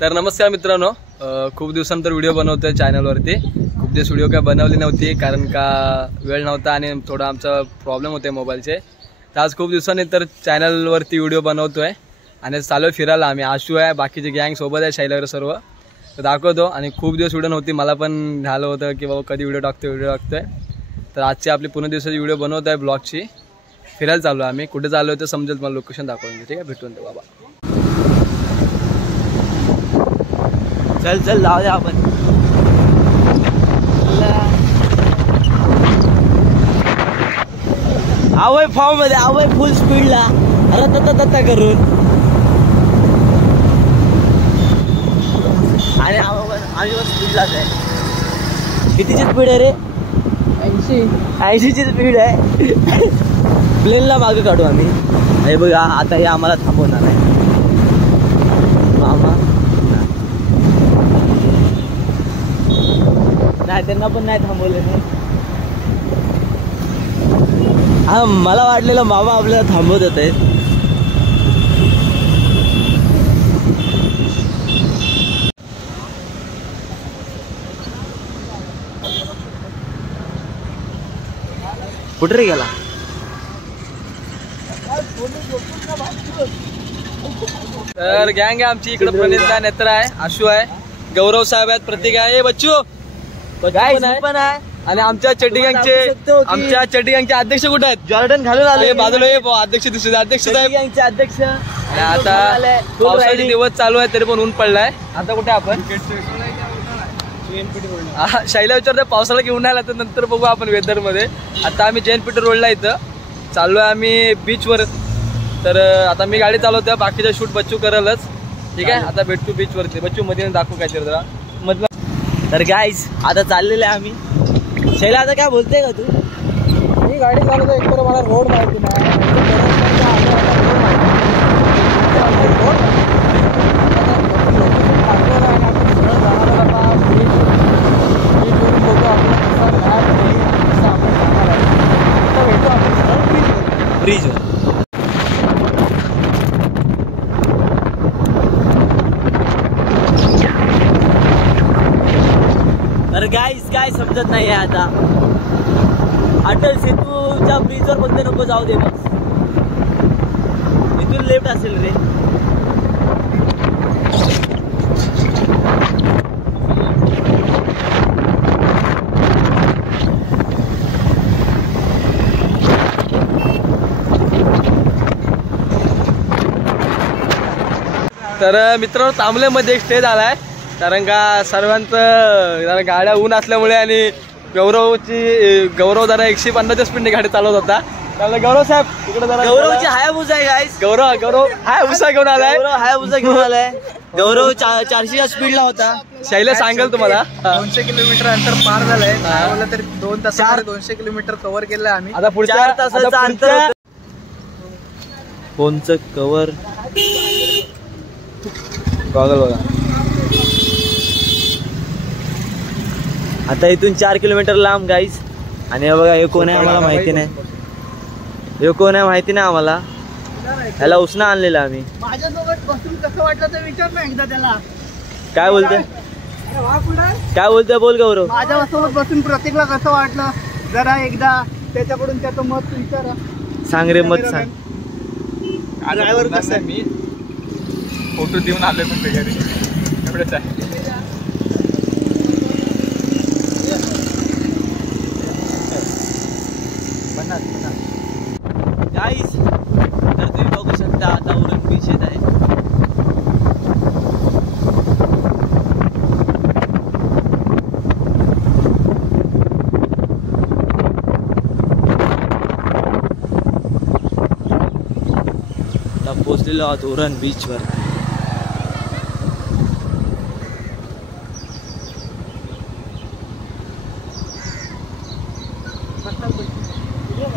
तर नमस्कार मित्रांनो, खूप दिवसानंतर व्हिडिओ बनवतोय चॅनलवरती। खूप दिवस व्हिडिओ काय बनवली नव्हती कारण का वेळ नव्हता आणि थोडा आमचा प्रॉब्लेम होते मोबाईलचे। तर आज खूप दिवसानंतर चॅनलवरती व्हिडिओ बनवतोय आणि चालू फिरायला। आम्ही आशू आहे, बाकीचे गँग सोबत आहे, शैलावर सर्व तर दाखवतो। आणि खूप दिवस व्हिडिओ नव्हती, मला पण झालं होतं की बाबा कधी व्हिडिओ टाकतोय। तर आजची आपली पूर्ण दिवसाची व्हिडिओ बनवत आहे ब्लॉगची। फिरायला चाललो आम्ही, कुठे चाललो ते समजेल, मला लोकेशन दाखवून ठीक आहे, भेटून दे बाबा। चल चल जाऊ दे आपण। आवय फॉर्म मध्ये, आवय फुल स्पीडला रता करून। आणि आम्ही स्पीडलाच आहे। कितीची स्पीड आहे रे? 80 ची स्पीड आहे। प्लेनला मागे काढू आम्ही। हे बघा आता हे आम्हाला थांबवणार आहे मामा। नाही त्यांना पण नाही थांबवले नाही। हा मला वाटलेलं मामा आपल्याला थांबवत होते। कुठे रे गेला? तर गँग आहे आमची इकडे। प्रणिता नेत्र आहे, आशू आहे, गौरव साहेब आहेत, प्रतीक आहे, बच्चू पण आहे। आणि आमच्या चड्डी गँगचे अध्यक्ष कुठे आहेत? जॉर्डन घालून आले बाजूला अध्यक्ष दिसले, अध्यक्ष साहेब गँगचे अध्यक्ष। आणि आता पावसाचे दिवस चालू आहे तरी पण ऊन पडलाय। आता कुठे आपण? शैला विचारतोय पावसाला घेऊन आला तर नंतर बघू आपण वेदर मध्ये। आता आम्ही जैनपीठ रोडला इथं चाललोय आम्ही बीचवर। तर आता मी गाडी चालवतोय, बाकीचा शूट बच्चू करलच ठीक आहे। आता भेटतो बीच वरती, बच्चू मध्ये दाखवू काहीतरी जरा मतलब। तर गाईज आता चाललेले आम्ही। शैला आता काय बोलते का तू? मी गाडी चालवतोय, एक तर मला रोड माहिती ब्रिज। अरे गाईस काय समजत नाही आहे आता। अटल सेतूच्या ब्रिजवर फक्त नको जाऊ दे बस। इथून लेफ्ट असेल रे। तर मित्रांनो तांबलेमध्ये एक स्टे झालाय कारण का सर्वांचं गाड्या ऊन असल्यामुळे आणि गौरव जरा 150 स्पीडने गाडी चालवत होता। त्यामुळे गौरव साहेब इकडे जरा गौरवची हायाबुसा आहे गाईस। गौरव हायाबुसा घेऊन आलाय। हायाबुसा घेऊन आलाय। गौरव 400 स्पीडला होता। शैला सांगेल तुम्हाला 200 किलोमीटर अंतर पार झालंय। काय बोललं तरी 2 तासात 200 किलोमीटर कव्हर केलंय आम्ही। आता पुढच्या 4 तासाचं अंतर। फोनचं कव्हर गॉगल बघा। आता इथून 4 किलोमीटर लांब गाईस। आणि हे बघा हे कोण आहे आम्हाला माहिती नाही। हे कोण आहे माहिती नाही आम्हाला। याला उसना आणलेला आम्ही। माझ्यासोबत बसून कसं वाटलं ते विचार ना एकदा त्याला। काय बोलते? काय बोलते? बोल गौरव। माझ्यासोबत बसून प्रत्येकला कसं वाटलं जरा एकदा त्याच्याकडून त्याचं मत विचारा। सांग रे, मत सांग। ड्रायव्हर कसं आहे? मी फोटो देऊन आलोय पण ते घरी एवढंच आहे। गाईस तर तुम्ही बघू शकता आता उरण बीच येत आहे। आता पोहोचलेलो आहोत उरण बीच वर।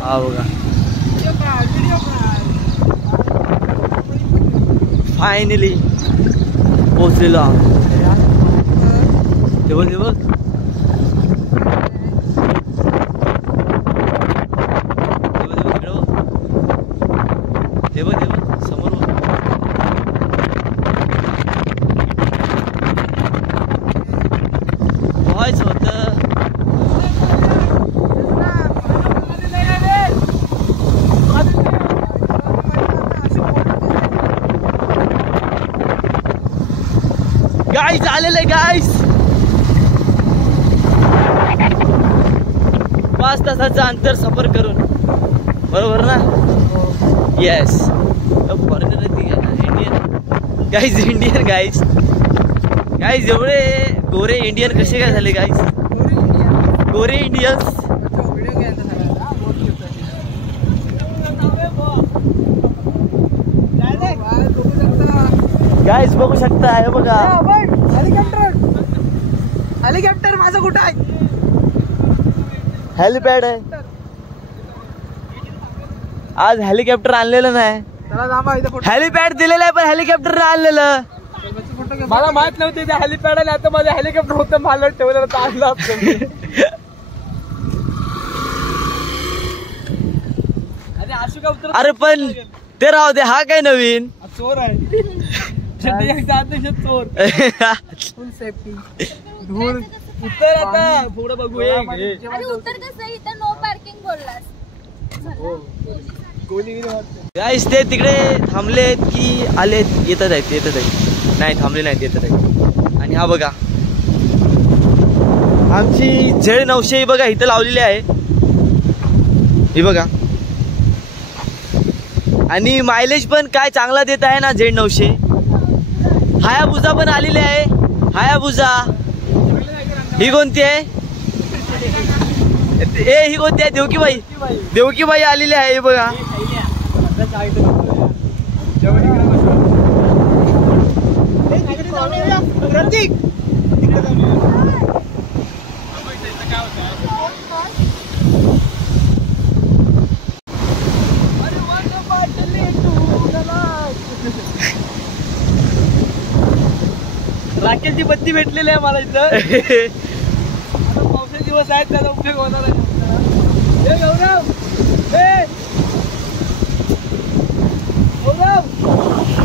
हा बघा फायनली पोहोचलेलो आहोत। ते बघ समोर गाईस आलेले गाईस. 5 तासाचं अंतर सफर करून, बरोबर ना? Yes. Foreigner Indian guys, Indian guys. Guys एवढे गोरे इंडियन कसे काय झाले गाईज? गोरे इंडियन्स. गाईज बघू शकता, हे बघा हेलिकॉप्टर. हेलिकॉप्टर माझं कुठं आहे? हेलिपॅड आहे. आज हेलिकॉप्टर आणलेलं नाही. हेलिपॅड दिलेलं आहे पण हेलिकॉप्टर नाही आणलेलं. मला माहित नव्हती त्या हेलिपॅड आहे. आता माझं हेलिकॉप्टर होतं, मला ठेवलेलं तर आणलं. अरे पण ते राहू दे, हा काय नवीन चोर आहे. चोर. फुल सेफ्टी. धूर उत्तर आता पुढे बघू. उत्तर कसं इथं नो पार्किंग बोललास. गाईस ते तिकडे थांबलेत की आलेत? येतात आहेत. नाही थांबले नाहीत, येतात आहेत. आणि हा बघा आमची Z900 बघा इथं लावलेली आहे, ही बघा. आणि मायलेज पण काय चांगला देत आहे ना Z900. हायाबुजा पण आलेली आहे. हायाबुजा ही कोणती आहे? ही कोणती आहे? देवकीबाई आलेली आहे, हे बघा. प्रतीक राकेलची बत्ती भेटलेली आहे मला इथं. आता पावसाचे दिवस आहेत, त्याचा उपयोग होणार आहे. गौरव,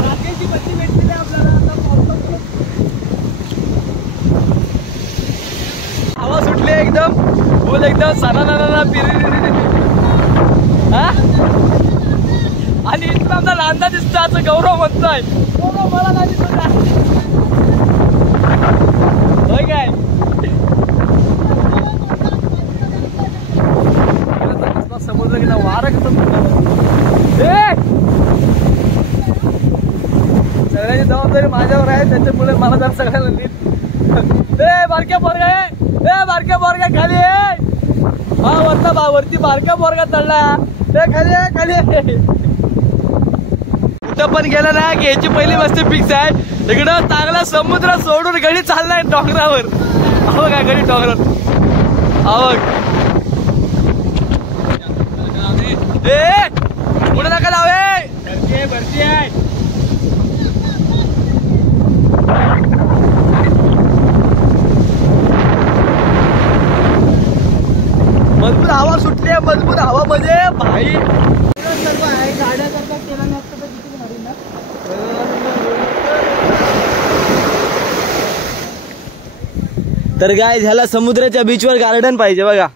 राकेलची बत्ती भेटलेली आहे आपल्याला. आता पावसाची हवा सुटली एकदम फुल, एकदम सणाना पिरी. आणि इथं आमचा लांदा दिसतो, असं गौरव म्हणतोय. गौरव मला नाही दिसत होय काय? समुद्र गेला, वारा कसं सगळ्याची जबाबदारी माझ्यावर आहे, त्याच्यामुळे मला जर सगळ्यांना नीट. बारक्या पोरगा खाली आहे. वरती बारक्या पोरगा चढला. खाली कुठं पण गेला ना की याची पहिली वस्ती फिक्स आहे. इकडं चांगला समुद्र सोडून गडी चाललाय डोंगरावर. अहो काय गडी डोंगरावर. पुढे नका लावे, भरती आहे. मजबूत हवा सुटली आहे, मजबूत हवामध्ये भाई. गाड्या करता केला नसतं तर किती भारी ना. तर गाय ह्याला समुद्राच्या बीचवर गार्डन पाहिजे बघा.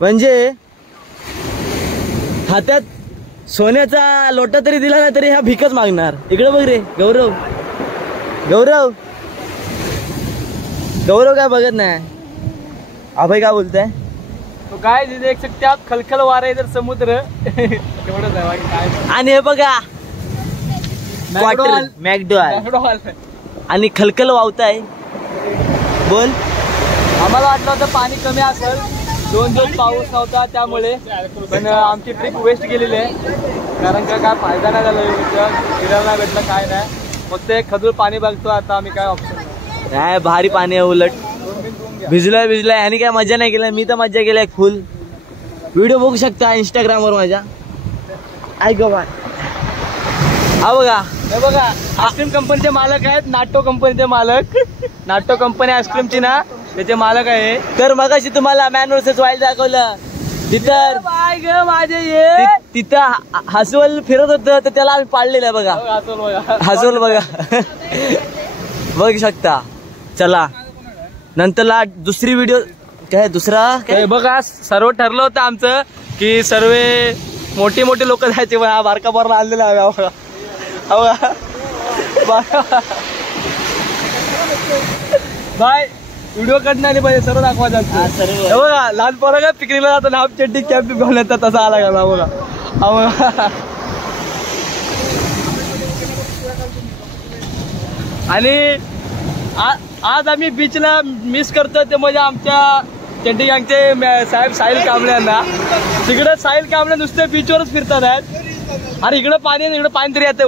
म्हणजे हातात सोन्याचा लोटा तरी दिला ना तरी ह्या भिकच मागणार. इकडे बघ रे गौरव काय बघत नाही. अभय काय बोलताय? तो काय तिथे एक त्यात खलखल वारा आहे तर समुद्र एवढंच आहे, बाकी काय. आणि हे बघा मॅकडॉल आणि खलखल वावताय. बोल. आम्हाला वाटलं होतं पाणी कमी असेल, 2 दिवस पाऊस नव्हता त्यामुळे, पण आमची ट्रिप वेस्ट गेलेली आहे. कारण का काय फायदा नाही झाला, फिरायला नाही भेटलं, काय नाही. फक्त एक खजूर पाणी बघतो आता आम्ही, काय ऑप्शन नाही. भारी पाणी आहे, उलट भिजलाय आणि काय मजा नाही केलं. मी तर मजा केलाय फुल. व्हिडिओ बघू शकता इंस्टाग्रामवर माझ्या. ऐक बघा, हा बघा, हे बघा आईस्क्रीम कंपनीचे मालक आहेत. नाटो कंपनीचे मालक. नाटो कंपनी आईस्क्रीमची ना, त्याचे मालक आहे. तर मगाशी तुम्हाला मॅन वर्सेस वाईल्ड दाखवलं तिथं. माझे तिथं हसवल फिरत होतं तर त्याला आम्ही पाळलेलं आहे बघा. हसवल बघा. बघू शकता. चला नंतरला दुसरी व्हिडिओ काय दुसरा काय बघा. सर्व ठरलं होतं आमचं की सर्व मोठे लोक जायचे. हा बारका बोरला आणलेला आहे. बाय व्हिडिओ कट नाही पाहिजे सर्व दाखवायचं असतं. सर्व हे बघा लहान पोरं काय पिकनिकला जातो हाफ चड्डी कॅप घेऊन येतात तसा आला का बघा हा बघा. आणि आज आम्ही बीचला मिस करतो ते म्हणजे आमच्या चड्डी गँगचे साहेब साहिल कांबळे यांना. तिकडे साहिल कांबळे नुसते बीचवरच फिरतात आहेत. अरे इकडं पाणी तरी येतं